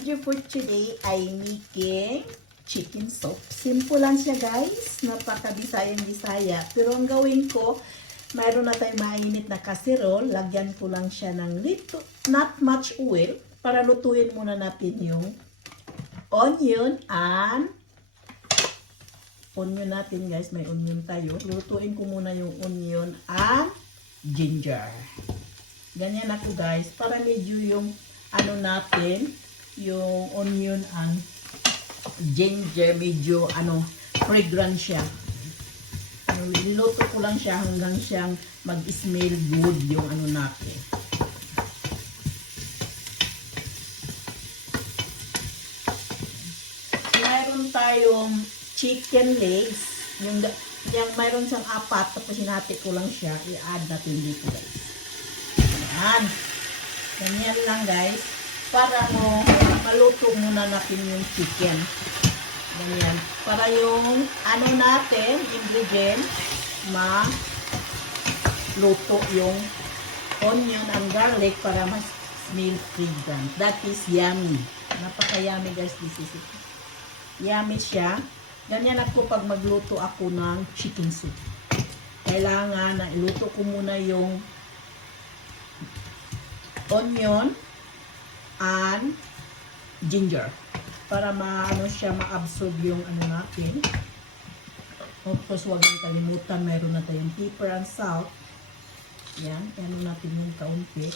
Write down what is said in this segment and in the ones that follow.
video for today ay making chicken soup. Simple lang siya guys, napaka-Bisaya. Pero ang gawin ko, mayroon na tayong mainit na casserole. Lagyan ko lang siya ng not much oil para lutuin muna natin yung onion natin guys. May onion tayo. Lutuin ko muna yung onion and ginger. Ganyan ako guys, para medyo yung natin, yung onion and ginger, medyo fragrant siya. Niluto ko lang siya hanggang siyang mag-smell good yung natin. Mayroon tayong chicken legs, yung mayroon siyang apat, tapos hinati ko lang siya, i-add natin dito guys. Ayan. Ganyan lang guys. Para maluto muna natin yung chicken. Ganyan. Para yung natin, ingredient, maluto yung onion and garlic para mas smell fragrant. That is yummy. Napaka-yummy guys. This is it. Yummy siya. Ganyan ako pag magluto ako ng chicken soup. Kailangan na iluto ko muna yung onion and ginger para siya ma-absorb yung natin. Tapos huwag nang kalimutan, mayroon na tayong pepper and salt. Yan, natin yung kaunti.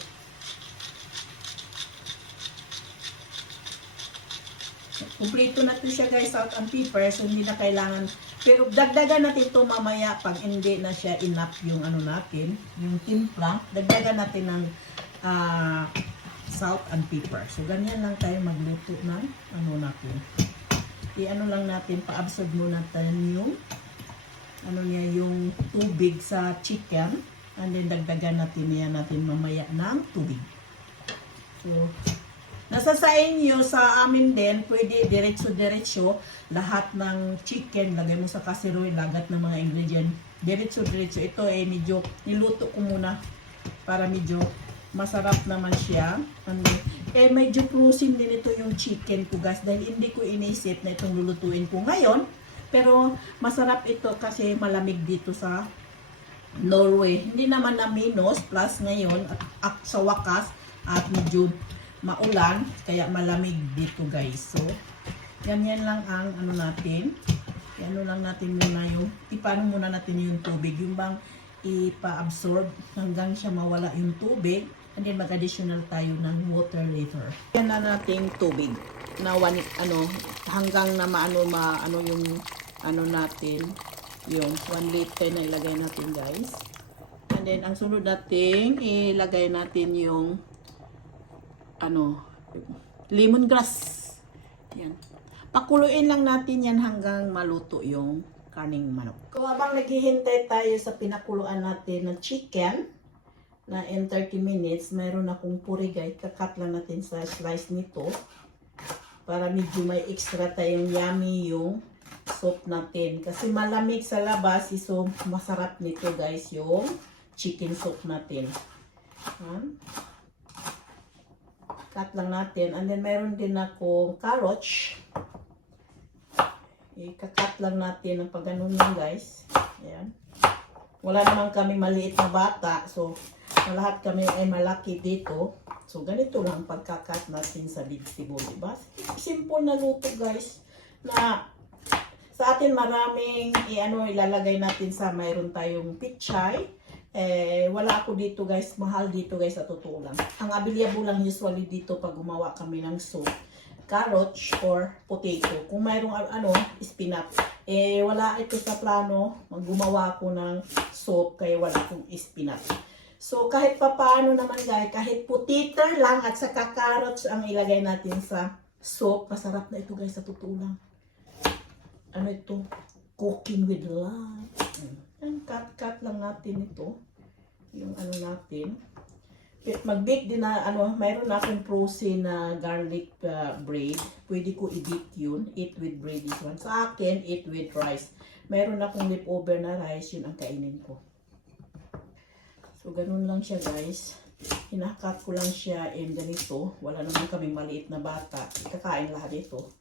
Kumpleto na ito siya guys, salt and pepper, so hindi na kailangan, pero dagdagan natin ito mamaya pag hindi na siya enough yung natin, yung timpla. Dagdagan natin ng salt and pepper. So, ganyan lang tayo magluto ng natin. Lang natin, pa-absorb muna natin yung yung tubig sa chicken. And then, dagdagan natin natin mamaya ng tubig. So, nasa sa inyo, sa amin din, pwede diretso-diretso, lahat ng chicken, lagay mo sa casserole, lagat ng mga ingredient. Diretso-diretso. Ito ay medyo, niluto ko muna para medyo masarap naman siya. Medyo frozen din ito yung chicken ko guys, dahil hindi ko inisip na itong lulutuin ko ngayon. Pero masarap ito kasi malamig dito sa Norway. Hindi naman na minus, plus ngayon at sa wakas at medyo maulan, kaya malamig dito guys. So, yan lang ang natin. Lang natin muna yung, ipano muna natin yung tubig. Yung bang ipa-absorb hanggang siya mawala yung tubig. And then mag-additional tayo ng water later. Yan na nating tubig. Na hanggang na yung natin, yung 1 liter na ilagay natin guys. And then ang sunod natin, ilagay natin yung lemongrass. Yan. Pakuluin lang natin yan hanggang maluto yung karning manok. So habang naghihintay tayo sa pinakuluan natin ng chicken, na in 30 minutes, mayroon akong purigay. Kakat lang natin sa slice nito para medyo may extra tayong yummy yung soup natin. Kasi malamig sa labas, so masarap nito guys yung chicken soup natin. Cut lang natin. And then mayroon din akong carrots. Ikakat lang natin ng pagganon yan guys. Ayan. Wala naman kami maliit na bata, so lahat kami ay malaki dito. So ganito lang pagkakat natin sa vegetable, diba? Simple na luto guys, na sa atin maraming ilalagay natin sa mayroon tayong pichay. Wala ako dito guys, mahal dito guys sa totoo lang. Ang available lang usually dito pag gumawa kami ng soup, carrots or potato. Kung mayroong spinach, wala ito sa plano, gumawa ako ng soup kaya wala akong spinach. So kahit papaano naman guys, kahit potato lang at saka carrots ang ilagay natin sa soup, masarap na ito guys sa totoo lang. Ito? Cooking with love. And cut lang natin ito. Yung natin. Mag-bake din na, mayroon na akong frozen na garlic bread. Pwede ko i-dip yun. Eat with bread is one. Sa akin, eat with rice. Mayroon akong leftover na rice, yun ang kainin ko. So, ganun lang siya guys. Hinakat ko lang siya in ganito. Wala naman kaming maliit na bata. Kakain lahat ito.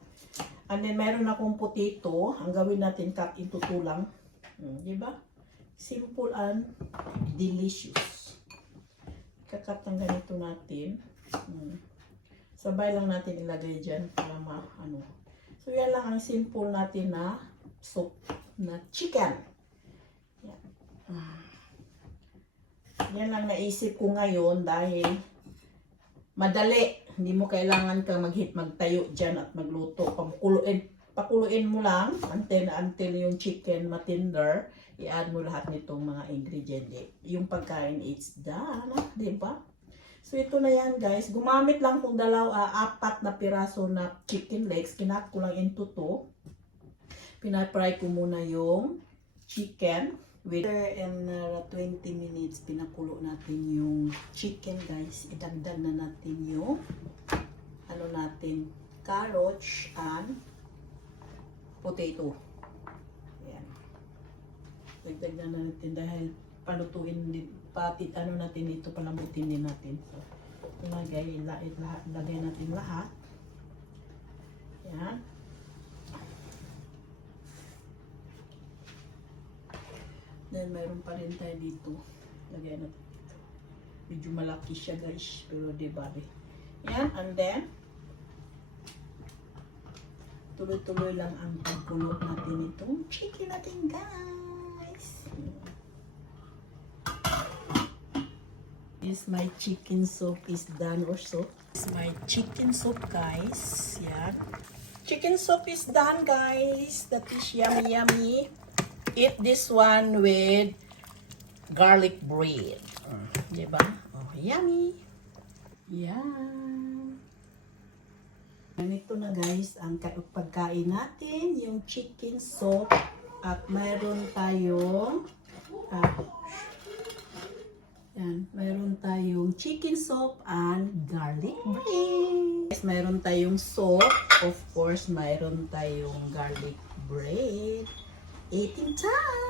And then, meron akong potato. Ang gawin natin, cut into 2 lang. Diba? Simple and delicious. Kakat ng ganito natin. Sabay lang natin ilagay dyan para ano. So, yan lang ang simple natin na soup na chicken. Yan. Yan lang naisip ko ngayon dahil madali. Hindi mo kailangan kang magtayo dyan at magluto. Pakuluin mo lang until yung chicken matender. I-add mo lahat nitong mga ingredients. Yung pagkain, it's done. Diba? So, ito na yan, guys. Gumamit lang kung 4 na piraso na chicken legs. Kinat ko lang into 2. Pinapry ko muna yung chicken. In 20 minutes, pinakulo natin yung chicken, guys. Idagdag na natin yung carrots and potato. Ayan. Dagdag na natin dahil palutuin din, natin ito, palambutin din natin. So, ilagay natin lahat. Ayan. Then, mayroon pa rin tayo dito. Lagay natin dito. Medyo malaki siya, guys. Pero di ba? Yan. And then, tuloy-tuloy lang ang pagkulo natin itong chicken natin, guys. Is my chicken soup is done or so. This is my chicken soup, guys. Yan. Chicken soup is done, guys. That is yummy, yummy. Eat this one with garlic bread. Diba? Oh, yummy. Yan. Ganito na, guys, ang pagkain natin. Yung chicken soup. At mayroon tayong mayroon tayong chicken soup and garlic bread. Mayroon tayong soup. Of course, mayroon tayong garlic bread. Eating time!